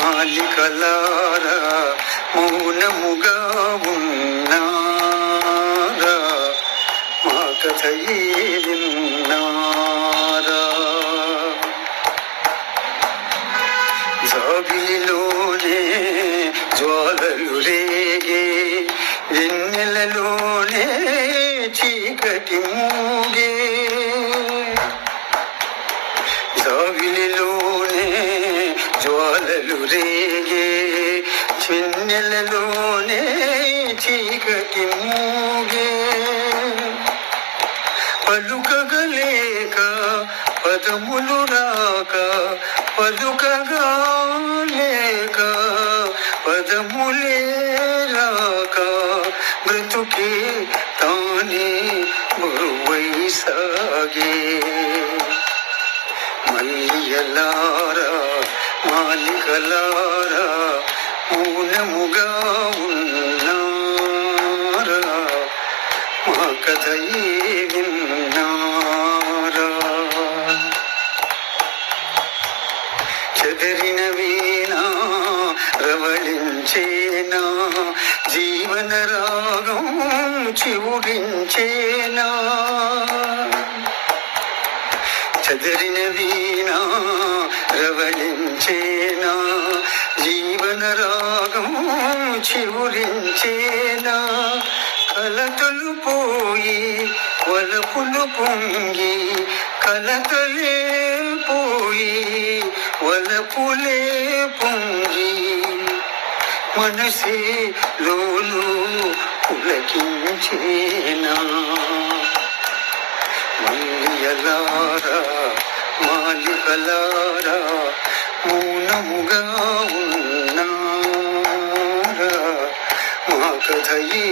మాలికలారా మౌనముగా ఉన్నారా, మా కథయే విన్నారా. జాబిలిలోనే జ్వాలలు రేగే, వెన్నెలలోనే చీకటి మూగే. జాబిలిలోనే జ్వాలలు రేగే, వెన్నెలలోనే చీకటి మూగే. పలుకగలేక పదములు రాక, పలుకగాలేక పదములే రాక, బ్రతుకే తానే బరువై సాగే. మల్లియలారా మాలికలారా మౌనముగా ఉన్నారా, మా కథయే విన్నారా. చెదరిన వీణా రవళించేనా, జీవన రాగం చివురించేనా. చెదరిన వీణా రవళించేనా, జీవన రాగం చివురించేనా. కలతలు పోయి వలపులు పొంగి, కలతలే పోయి వలపులే పొంగి, మనసే లోలు పులకించేనా. మల్లియలారా మాలికలారా మౌనముగా ఉన్నారా, మా కథయే